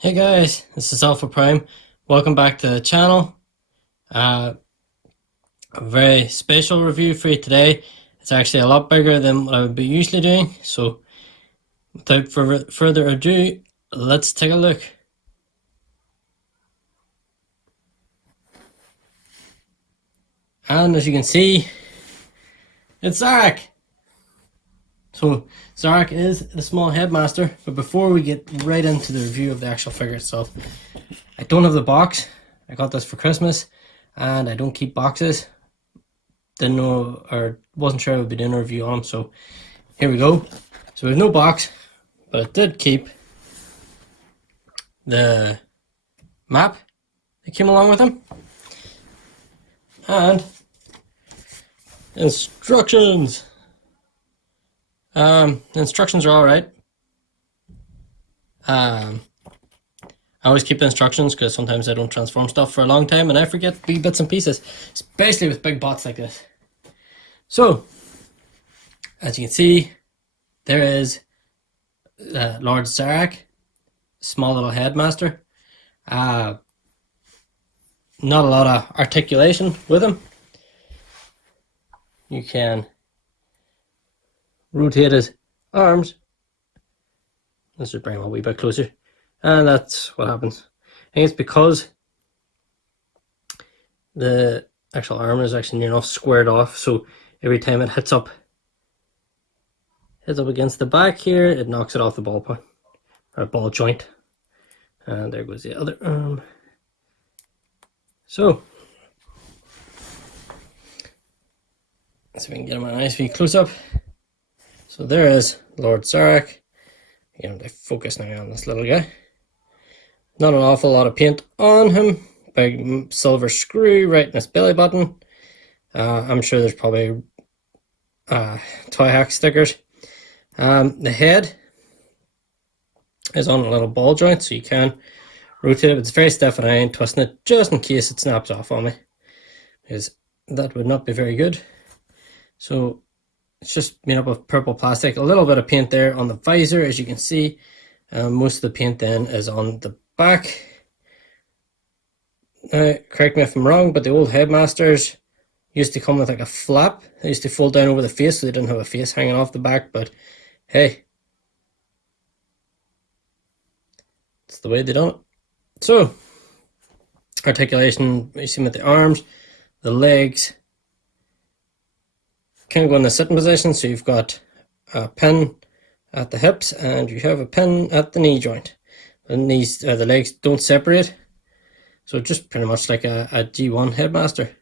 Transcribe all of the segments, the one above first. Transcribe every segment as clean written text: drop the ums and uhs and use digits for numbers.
Hey guys, this is Alpha Prime. Welcome back to the channel. A very special review for you today. It's actually a lot bigger than what I would be usually doing. So without further ado, let's take a look. And as you can see, it's Zarek. So Zarek is the small headmaster, but before we get right into the review of the actual figure itself, I don't have the box. I got this for Christmas and I don't keep boxes. Didn't know or wasn't sure I would be doing a review on them, so here we go. So we have no box, but I did keep the map that came along with them and instructions. The instructions are all right. I always keep the instructions because sometimes I don't transform stuff for a long time and I forget big bits and pieces, especially with big bots like this. So, as you can see, there is Lord Zarek, small little headmaster. Not a lot of articulation with him. You can rotate his arms. Let's just bring him a wee bit closer. And that's what happens. I think it's because the actual armor is actually near enough squared off, so every time it hits up against the back here, it knocks it off the ball point, or ball joint. And there goes the other arm. So let's see if we can get him a nice wee close up. So there is Lord Zarek. You know, they focus now on this little guy. Not an awful lot of paint on him. Big silver screw right in his belly button. I'm sure there's probably toy hack stickers. The head is on a little ball joint, so you can rotate it. It's very stiff and I ain't twisting it just in case it snaps off on me, because that would not be very good. So it's just made up of purple plastic. A little bit of paint there on the visor, as you can see. Most of the paint then is on the back. Correct me if I'm wrong, but the old headmasters used to come with like a flap. They used to fold down over the face, so they didn't have a face hanging off the back. But hey, it's the way they done it. So articulation, you see with the arms, the legs, kind of go in the sitting position. So you've got a pin at the hips and you have a pin at the knee joint. And these the legs don't separate, so just pretty much like a G1 headmaster.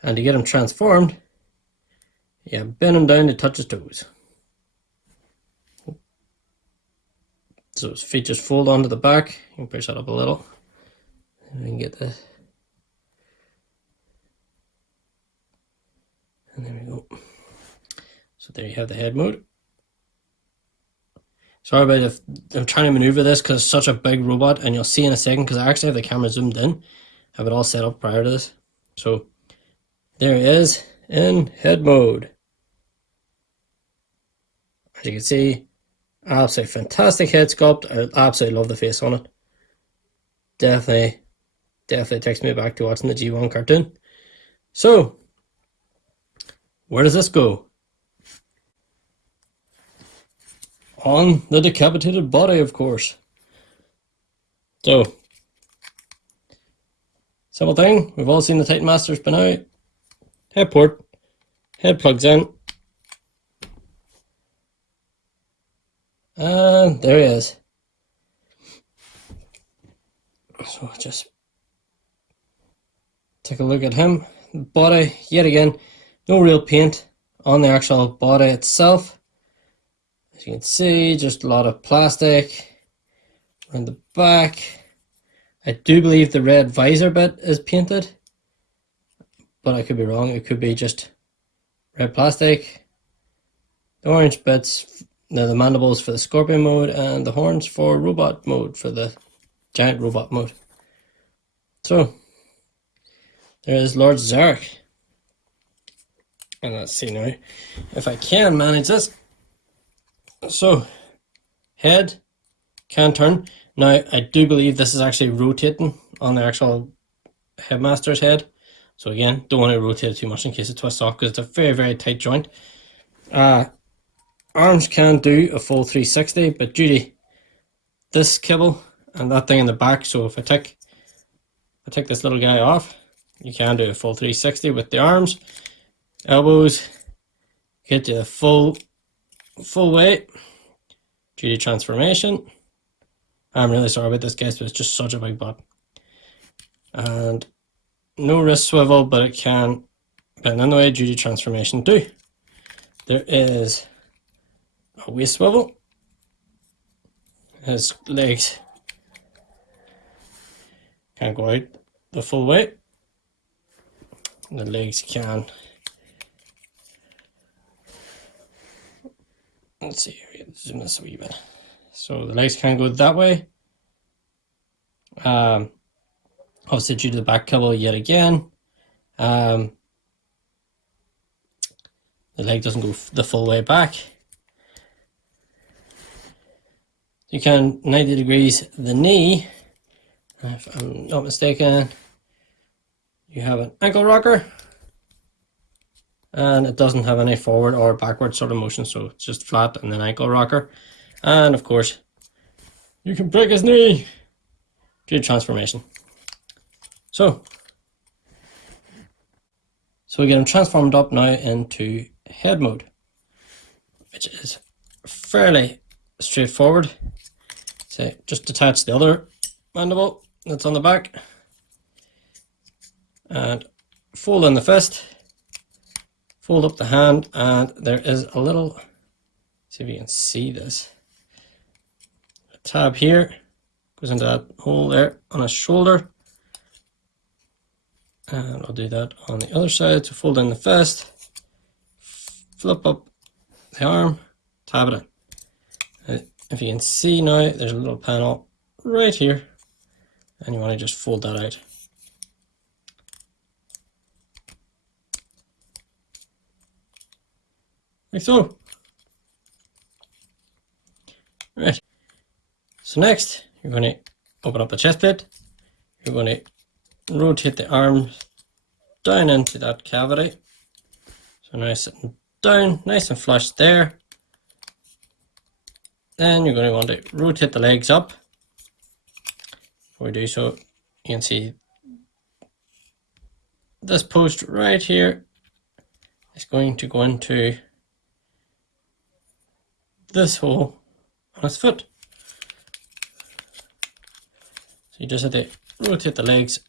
And to get him transformed, yeah, bend him down to touch his toes. So his feet just fold onto the back. You can push that up a little, and we can get this. And there we go. So there you have the head mode. Sorry about if I'm trying to maneuver this because it's such a big robot, and you'll see in a second because I actually have the camera zoomed in. I have it all set up prior to this. So there he is in head mode. As you can see, absolutely fantastic head sculpt. I absolutely love the face on it. Definitely takes me back to watching the G1 cartoon. So where does this go? On the decapitated body, of course. So, simple thing, we've all seen the Titanmasters by now. Head port, head plugs in, and there he is. So just take a look at him. Body, yet again, no real paint on the actual body itself. As you can see, just a lot of plastic around the back. I do believe the red visor bit is painted, but I could be wrong. It could be just red plastic. The orange bits, the mandibles for the scorpion mode, and the horns for robot mode, for the giant robot mode. So there is Lord Zarek. And let's see now if I can manage this. So head can turn. Now, I do believe this is actually rotating on the actual Headmaster's head. So again, don't want to rotate it too much in case it twists off, because it's a very, very tight joint. Arms can do a full 360, but due to this kibble and that thing in the back, so if I take this little guy off, you can do a full 360 with the arms. Elbows get you the full weight due to transformation. I'm really sorry about this, guys, but it's just such a big butt. And no wrist swivel, but it can bend in the way due to transformation too. There is a waist swivel. His legs can go out the full way. The legs can, let's see here, zoom this a wee bit. So the legs can go that way. Obviously due to the back kibble yet again. The leg doesn't go the full way back. You can 90 degrees the knee. If I'm not mistaken, you have an ankle rocker, and it doesn't have any forward or backward sort of motion, so it's just flat and then ankle rocker. And of course, you can break his knee due to transformation. So we get him transformed up now into head mode, which is fairly straightforward. So just detach the other mandible that's on the back and fold in the fist, fold up the hand, and there is a little, see if you can see this, a tab here, goes into that hole there on his shoulder. And I'll do that on the other side. So fold in the fist, flip up the arm, tab it in. If you can see now, there's a little panel right here, and you want to just fold that out. Like so. Right. So next, you're going to open up the chest plate. You're going to rotate the arms down into that cavity. So now sitting down, nice and flush there. Then you're going to want to rotate the legs up. Before we do so, you can see this post right here is going to go into this hole on his foot. So you just have to rotate the legs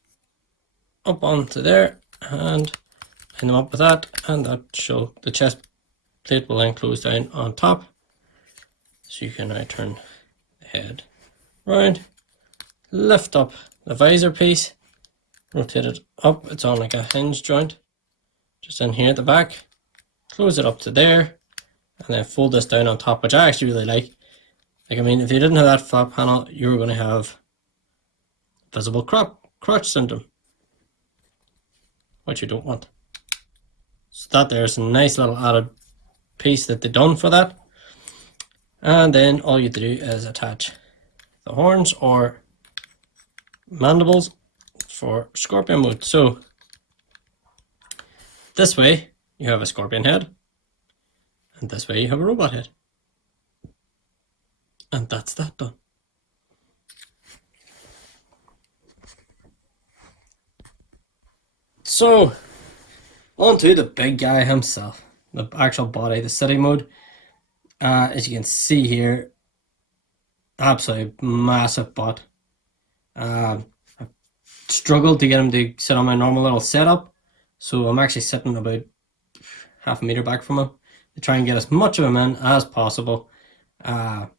up onto there and line them up with that, and that show the chest plate will then close down on top. So you can now turn the head round, lift up the visor piece, rotate it up. It's on like a hinge joint just in here at the back. Close it up to there, and then fold this down on top, which I actually really like. Like, I mean, if you didn't have that flap panel, you were going to have visible crotch syndrome, which you don't want. So that there's a nice little added piece that they've done for that. And then all you do is attach the horns or mandibles for scorpion mode. So this way you have a scorpion head, and this way you have a robot head. And that's that done. So, on to the big guy himself, the actual body, the city mode. As you can see here, absolutely massive butt. I struggled to get him to sit on my normal little setup, so I'm actually sitting about half a meter back from him to try and get as much of him in as possible. I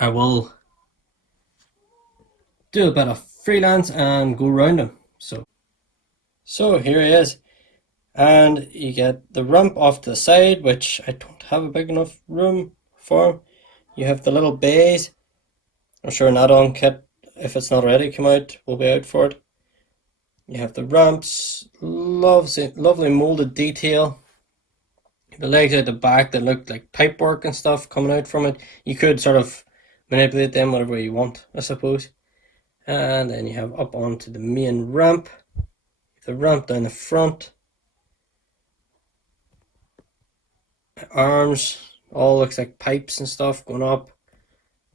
will do a bit of freelance and go around him. So here he is, and you get the rump off to the side, which I don't have a big enough room for him. You have the little bays. I'm sure an add-on kit, if it's not already come out, will be out for it. You have the ramps, lovely molded detail. The legs out the back that look like pipe work and stuff coming out from it. You could sort of manipulate them whatever way you want, I suppose. And then you have up onto the main ramp, the ramp down the front, arms, all looks like pipes and stuff going up,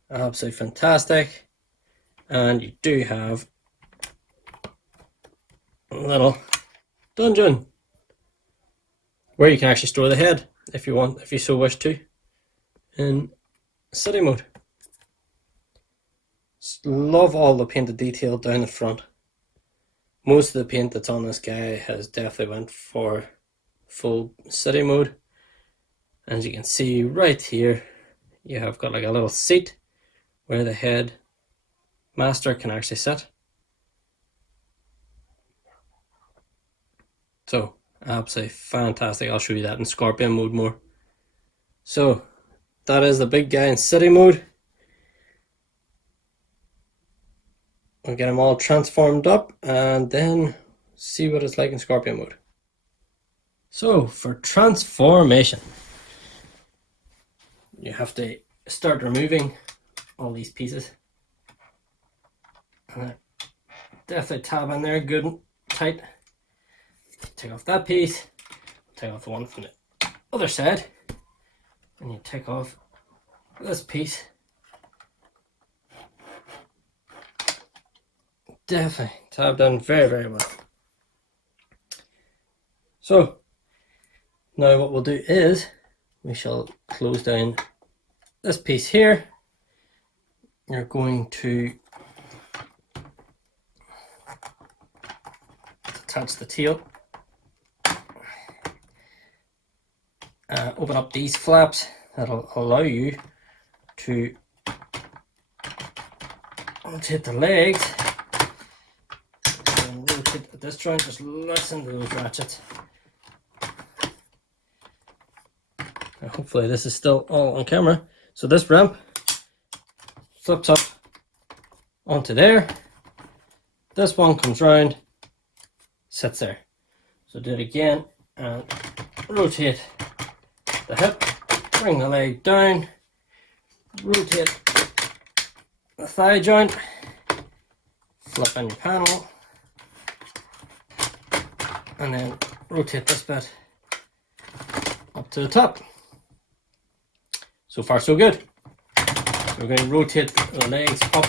absolutely fantastic. And you do have a little dungeon where you can actually store the head if you want, if you so wish to, in city mode. Love all the painted detail down the front. Most of the paint that's on this guy has definitely went for full city mode. As you can see right here, you have got like a little seat where the Headmaster can actually sit. So absolutely fantastic. I'll show you that in Scorpion mode more. So that is the big guy in city mode. We'll get them all transformed up and then see what it's like in Scorpion mode. So for transformation, you have to start removing all these pieces. And definitely tab in there good and tight. Take off that piece, take off the one from the other side, and you take off this piece. Definitely tabbed in very, very well. So now what we'll do is we shall close down this piece here. You're going to attach the tail, open up these flaps. That'll allow you to rotate the legs and rotate at this joint. Just listen to those ratchets. Now hopefully this is still all on camera. So this ramp flips up onto there. This one comes round, sits there. So do it again and rotate the hip, bring the leg down, rotate the thigh joint, flip in your panel, and then rotate this bit up to the top. So far so good. We're going to rotate the legs up.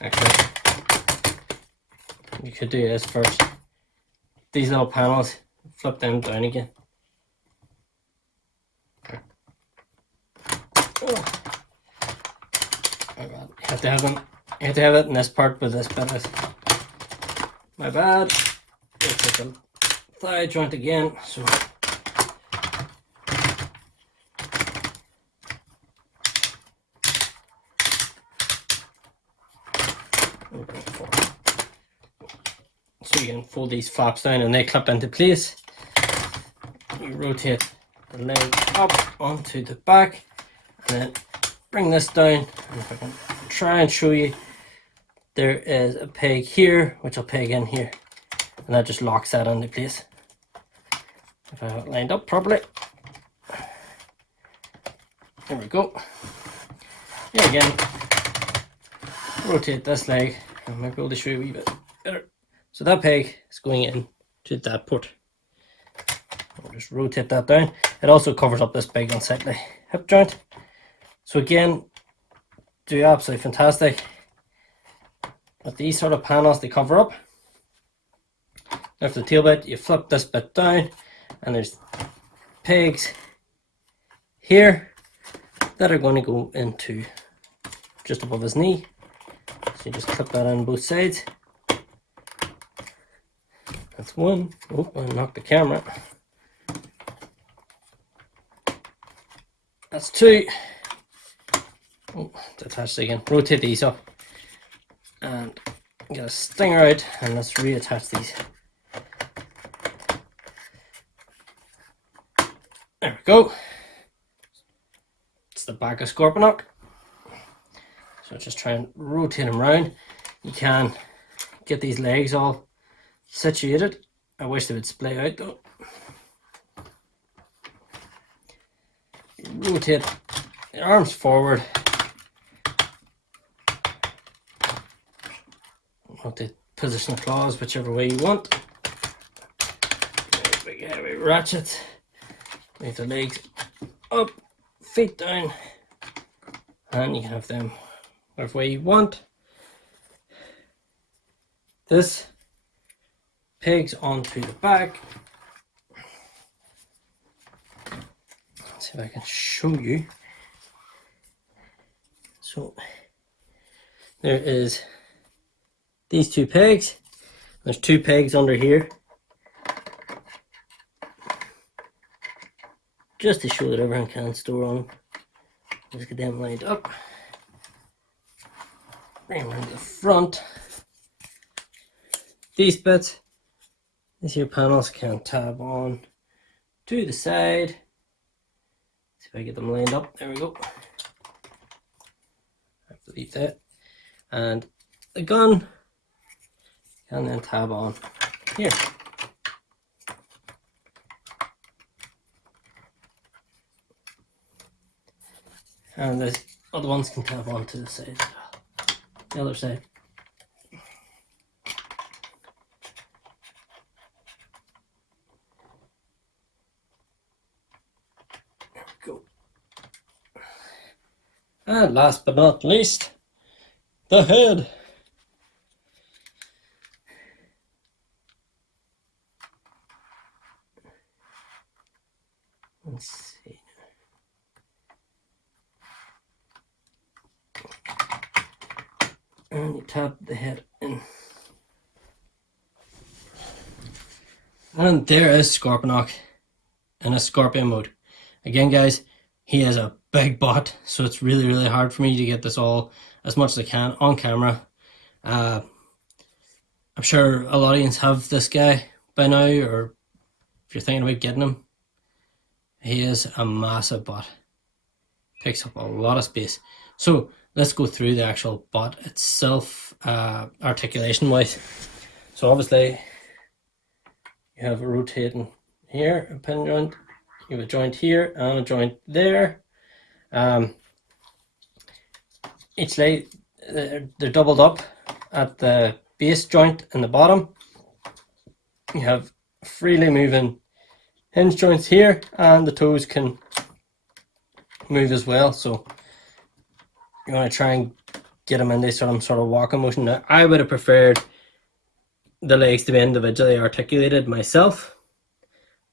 Actually, you could do this first. These little panels, flip them down again. Oh. My bad. You have to have them. You have to have it in this part where this bit is. My bad. Rotate the thigh joint again. So. So you can fold these flaps down and they clip into place. You rotate the leg up onto the back and then bring this down. And if I can try and show you, there is a peg here which I'll peg in here, and that just locks that into place. If I have it lined up properly, there we go. Here again, rotate this leg. I might be able to show you a wee bit better. So that peg is going in to that port. I'll just rotate that down. It also covers up this big unsightly hip joint. So again, do absolutely fantastic. With these sort of panels, they cover up. After the tail bit, you flip this bit down, and there's pegs here that are going to go into just above his knee. So you just clip that on both sides. That's one. Oh, I knocked the camera. That's two. Oh, detach again. Rotate these up. And get a stinger out, and let's reattach these. There we go. It's the back of Scorponok. So just try and rotate them around. You can get these legs all situated. I wish they would splay out though. rotate the arms forward. Rotate position the claws whichever way you want. Big heavy ratchet. Move the legs up, feet down, and you can have them whatever way you want. This pegs onto the back. Let's see if I can show you. So there is these two pegs. There's two pegs under here, just to show that everyone can store on. Just get them lined up. Bring them around the front. These bits, these here panels can tab on to the side. See if I get them lined up. There we go. I believe that. And the gun can then tab on here. And the other ones can tab on to the side, the other side. There we go. And last but not least, the head. Let's see. And you tap the head in. And there is Scorponok in a scorpion mode. Again guys, he is a big bot, so it's really hard for me to get this all as much as I can on camera. I'm sure a lot of you have this guy by now, or if you're thinking about getting him, he is a massive bot. Takes up a lot of space. So let's go through the actual bot itself, articulation wise. So obviously you have a rotating here, a pin joint, you have a joint here and a joint there. Each leg, they're doubled up at the base joint in the bottom. You have freely moving hinge joints here, and the toes can move as well. So you want to try and get them into some sort of walking motion. Now, I would have preferred the legs to be individually articulated myself,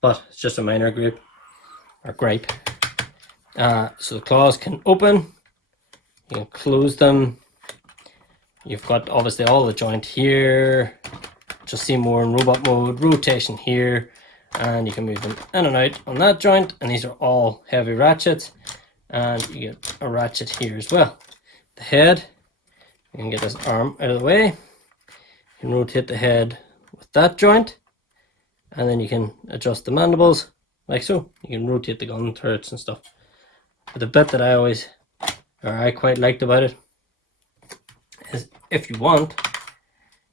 but it's just a minor gripe. So the claws can open, you can close them. You've got obviously all the joint here, just see more in robot mode, rotation here, and you can move them in and out on that joint, and these are all heavy ratchets, and you get a ratchet here as well. The head, you can get this arm out of the way, you can rotate the head with that joint, and then you can adjust the mandibles like so. You can rotate the gun turrets and stuff. But the bit that I quite liked about it is, if you want,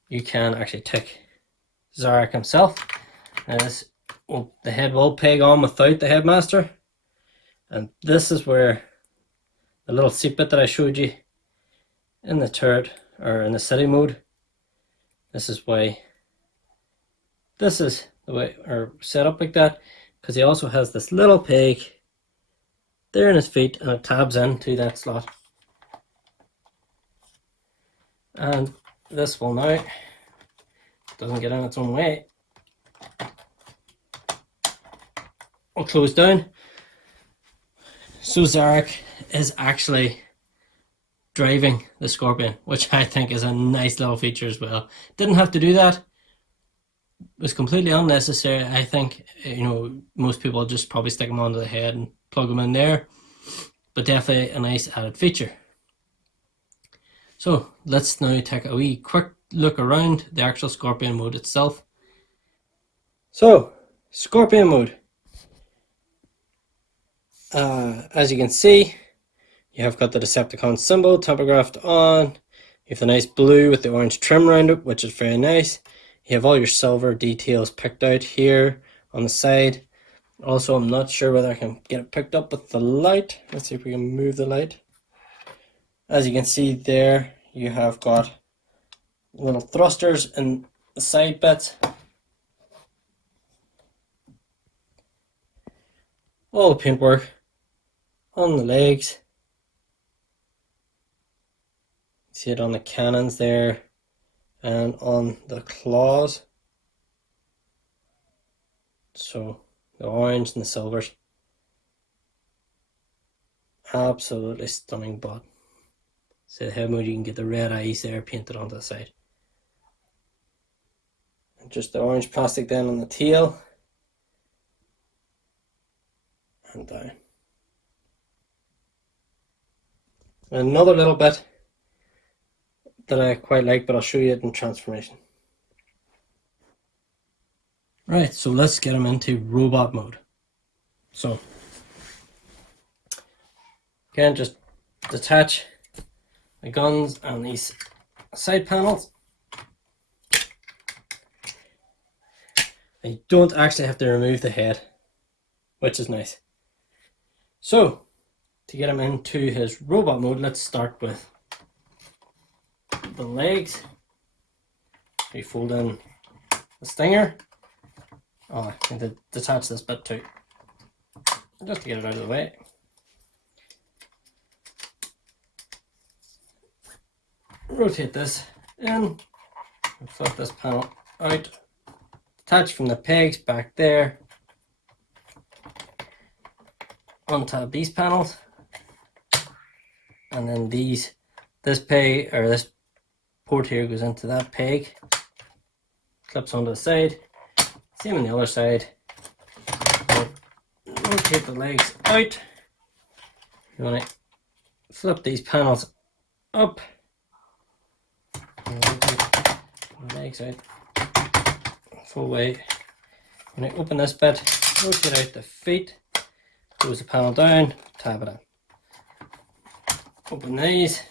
you can actually take Zarak himself. And this, well, the head will peg on without the Headmaster, and this is where the little seat bit that I showed you in the turret, or in the city mode, this is why this is the way, or set up like that, because he also has this little peg there in his feet, and it tabs into that slot. And this will now, doesn't get in its own way, will close down. So Zarak is actually driving the Scorpion, which I think is a nice little feature as well. Didn't have to do that. It was completely unnecessary. I think, you know, most people just probably stick them onto the head and plug them in there, but definitely a nice added feature. So let's now take a wee quick look around the actual Scorpion mode itself. So Scorpion mode, as you can see, you have got the Decepticon symbol typographed on. You have the nice blue with the orange trim around it, which is very nice. You have all your silver details picked out here on the side. Also, I'm not sure whether I can get it picked up with the light. Let's see if we can move the light. As you can see there, you have got little thrusters in the side bits. All the paintwork on the legs. See it on the cannons there and on the claws. So the orange and the silvers. Absolutely stunning bot. So the head mode, you can get the red eyes there painted onto the side. And just the orange plastic then on the tail. And down. Another little bit that I quite like, but I'll show you it in transformation. Right, so let's get him into robot mode. So, again, just detach the guns and these side panels. I don't actually have to remove the head, which is nice. So, to get him into his robot mode, let's start with the legs. We fold in the stinger. Oh, I need to detach this bit too, just to get it out of the way. Rotate this in, and flip this panel out. Detach from the pegs back there. Untab these panels, and then this peg or this port here goes into that peg. Clips onto the side. Same on the other side. Rotate the legs out. You want to flip these panels up. Legs out full way. When I open this bit, rotate out the feet, close the panel down, tab it in. Open these,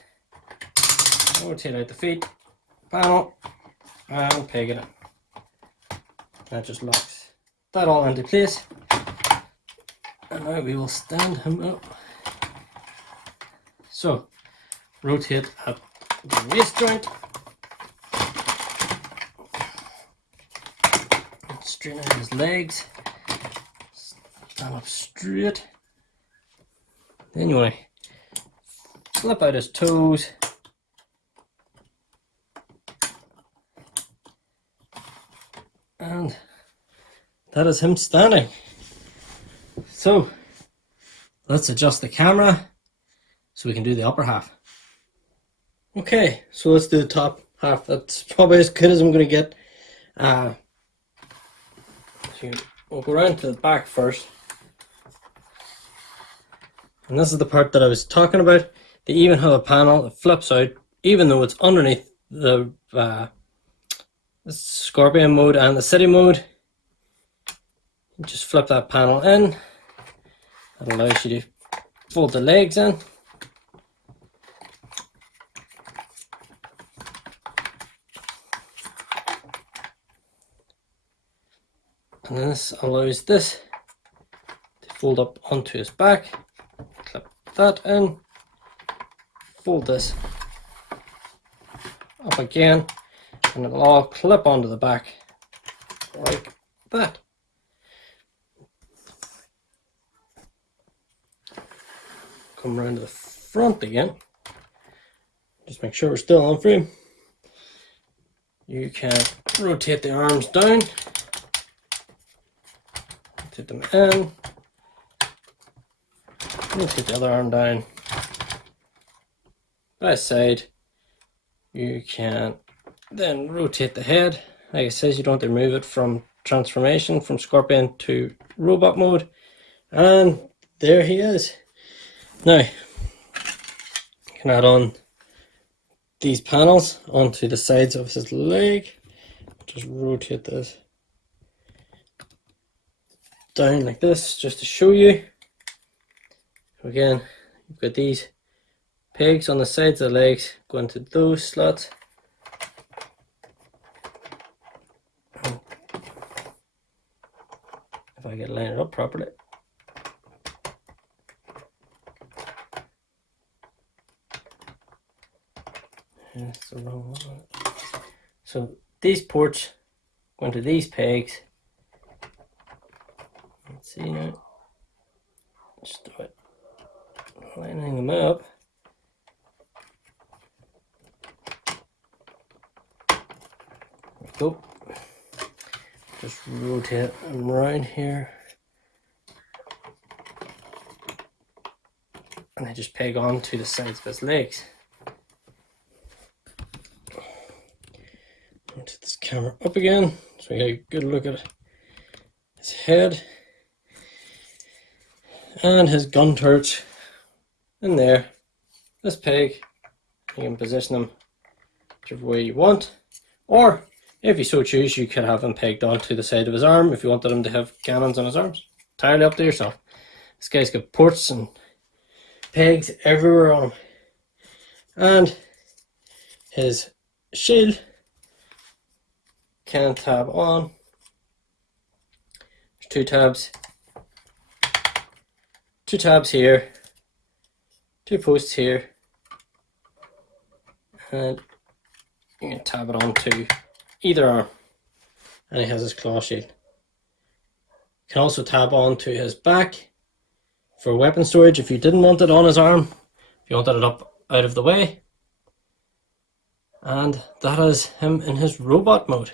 rotate out the feet, panel, and peg it in. That just locks that all into place. And now we will stand him up. So, rotate at the waist joint. Straighten out his legs. Stand up straight. Then you want to flip out his toes. And that is him standing. So let's adjust the camera so we can do the upper half. Okay, so let's do the top half. That's probably as good as I'm going to get. So we'll go around to the back first. And this is the part that I was talking about. They even have a panel that flips out, even though it's underneath the Scorpion mode and the city mode. You just flip that panel in. That allows you to fold the legs in. And this allows this to fold up onto his back. Clip that in. Fold this up again. And it'll all clip onto the back like that. Come around to the front again. Just make sure we're still on frame. You can rotate the arms down. Rotate them in. Rotate the other arm down. By side. You can then rotate the head. Like it says, you don't have to move it from transformation from Scorpion to robot mode. And there he is. Now, you can add on these panels onto the sides of his leg. Just rotate this down like this just to show you. Again, you've got these pegs on the sides of the legs go into those slots. If I get lined up properly. That's the wrong one. So these ports go into these pegs. Let's see now. Start lining them up. There we go. Just rotate them around here. And they just peg on to the sides of his legs. Rotate this camera up again so we get a good look at his head. And his gun turret in there. This peg, you can position them whichever way you want. Or, if you so choose, you could have him pegged onto the side of his arm if you wanted him to have cannons on his arms. Entirely up to yourself. This guy's got ports and pegs everywhere on him. And his shield can tab on. There's two tabs. Two tabs here. Two posts here. And you can tab it onto either arm. And he has his claw shield. You can also tab onto his back for weapon storage if you didn't want it on his arm. If you wanted it up out of the way. And that is him in his robot mode.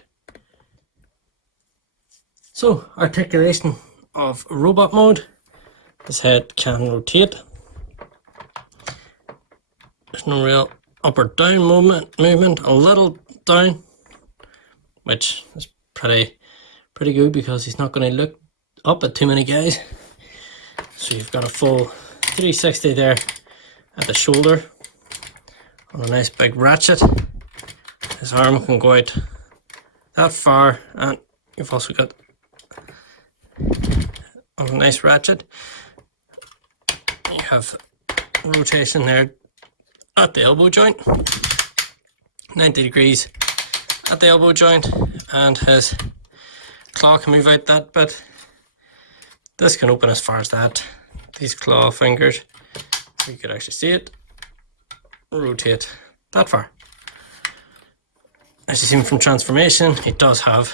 So, articulation of robot mode. His head can rotate. There's no real up or down movement, a little down, which is pretty good because he's not going to look up at too many guys. So you've got a full 360 there at the shoulder on a nice big ratchet. His arm can go out that far, and you've also got a nice ratchet. You have rotation there at the elbow joint, 90 degrees at the elbow joint, and his claw can move out that bit. This can open as far as that. These claw fingers, you could actually see it, rotate that far. As you see from transformation, it does have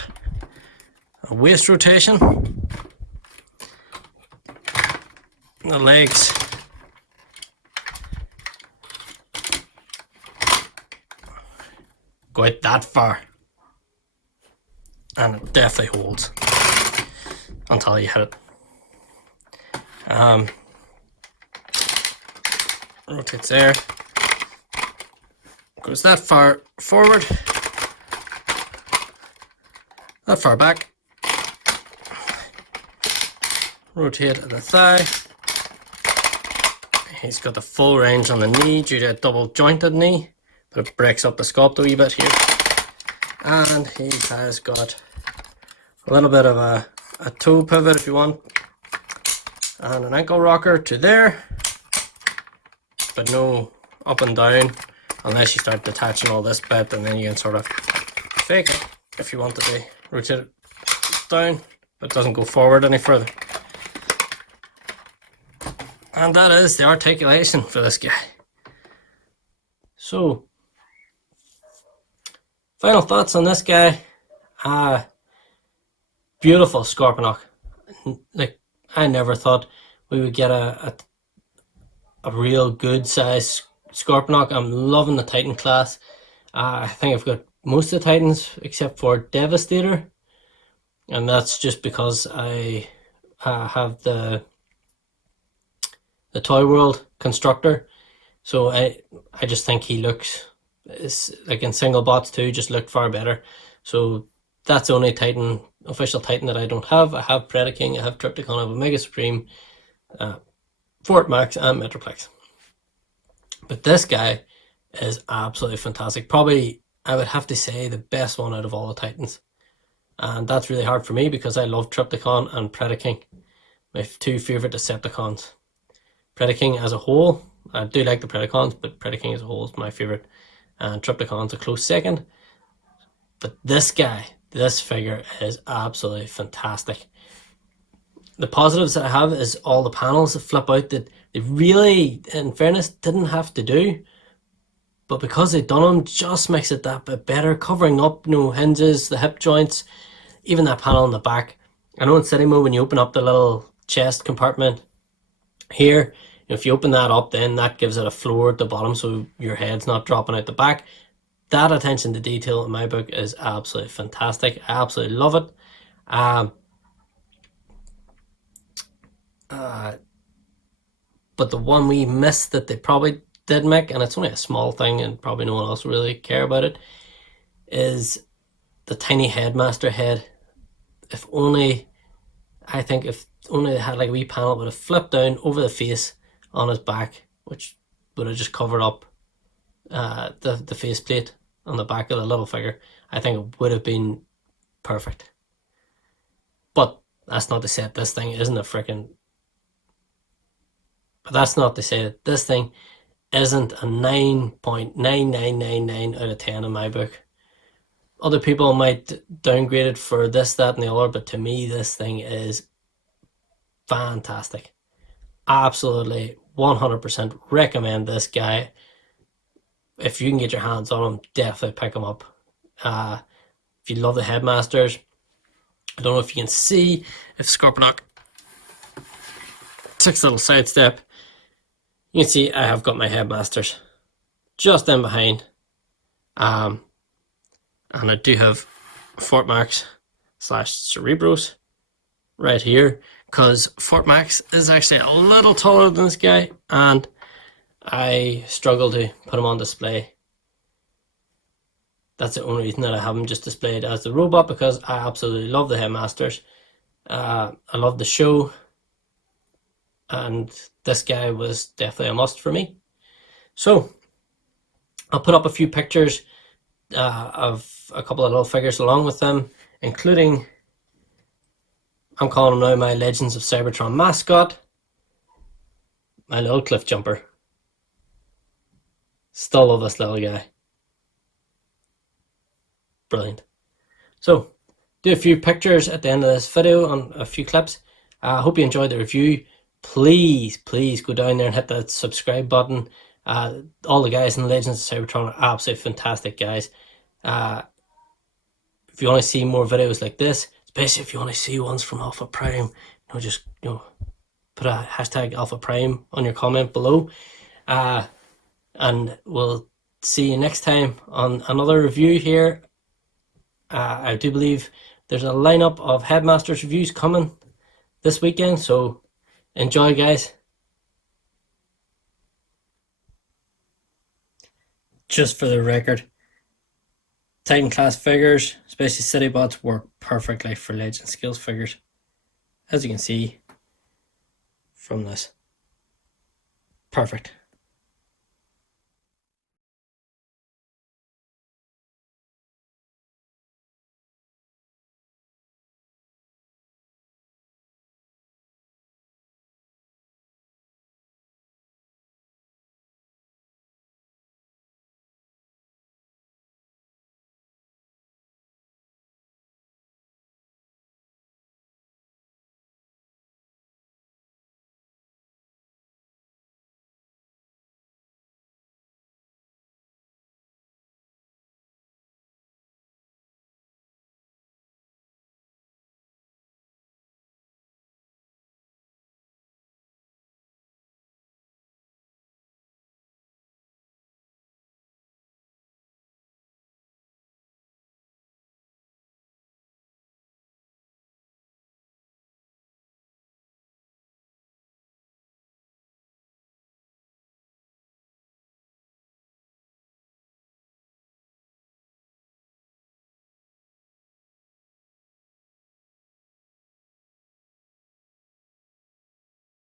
a waist rotation. The legs go out that far, and it definitely holds until you hit it. Rotates there, goes that far forward, that far back, rotate at the thigh. He's got the full range on the knee due to a double jointed knee, but it breaks up the sculpt a wee bit here. And he has got a little bit of a toe pivot if you want, and an ankle rocker to there, but no up and down unless you start detaching all this bit, and then you can sort of fake it if you want to be rotate it down, but it doesn't go forward any further. And that is the articulation for this guy. So, final thoughts on this guy. Beautiful Scorponok. Like, I never thought we would get a real good size Scorponok. I'm loving the Titan class. I think I've got most of the Titans except for Devastator, and that's just because I have the Toy World Constructor. So I just think he looks, like in single bots too, just looked far better. So that's the only Titan, official Titan that I don't have. I have Predaking, I have Trypticon, I have Omega Supreme, Fort Max and Metroplex. But this guy is absolutely fantastic. Probably, I would have to say, the best one out of all the Titans. And that's really hard for me because I love Trypticon and Predaking, my two favourite Decepticons. Predaking as a whole, I do like the Predacons, but Predaking as a whole is my favourite. And Trypticon's a close second. But this guy, this figure is absolutely fantastic. The positives that I have is all the panels that flip out that they really, in fairness, didn't have to do. But because they've done them, just makes it that bit better, covering up, you know, hinges, the hip joints, even that panel in the back. I know in city mode, when you open up the little chest compartment here, if you open that up, then that gives it a floor at the bottom, so your head's not dropping out the back. That attention to detail in my book is absolutely fantastic. I absolutely love it. But the one we missed that they probably did make, and it's only a small thing and probably no one else will really care about it, is the tiny Headmaster head. If only, I think if only they had like a wee panel, it would have flipped down over the face on his back, which would have just covered up the faceplate on the back of the little figure. I think it would have been perfect. But that's not to say that this thing isn't a freaking... But that's not to say that this thing isn't a 9.9999 out of 10 in my book. Other people might downgrade it for this, that, and the other, but to me, this thing is fantastic. Absolutely, 100% recommend this guy. If you can get your hands on him, definitely pick him up. If you love the Headmasters, I don't know if you can see, if Scorponok takes a little sidestep, you can see I have got my Headmasters just in behind. And I do have Fort Max / Cerebros right here, because Fort Max is actually a little taller than this guy, and I struggle to put him on display. That's the only reason that I have him just displayed as the robot, because I absolutely love the Headmasters. I love the show, and this guy was definitely a must for me. So I'll put up a few pictures of a couple of little figures along with them, including, I'm calling him now my Legends of Cybertron mascot, my little cliff jumper. Still love this little guy. Brilliant. So, do a few pictures at the end of this video on a few clips. I hope you enjoyed the review. Please go down there and hit that subscribe button. All the guys in Legends of Cybertron are absolutely fantastic guys. If you want to see more videos like this, especially if you want to see ones from Alpha Prime, just put a hashtag Alpha Prime on your comment below. And we'll see you next time on another review here. I do believe there's a lineup of Headmasters reviews coming this weekend, so enjoy, guys. Just for the record, Titan class figures, especially city bots, work perfectly for legendscale figures, as you can see from this. Perfect.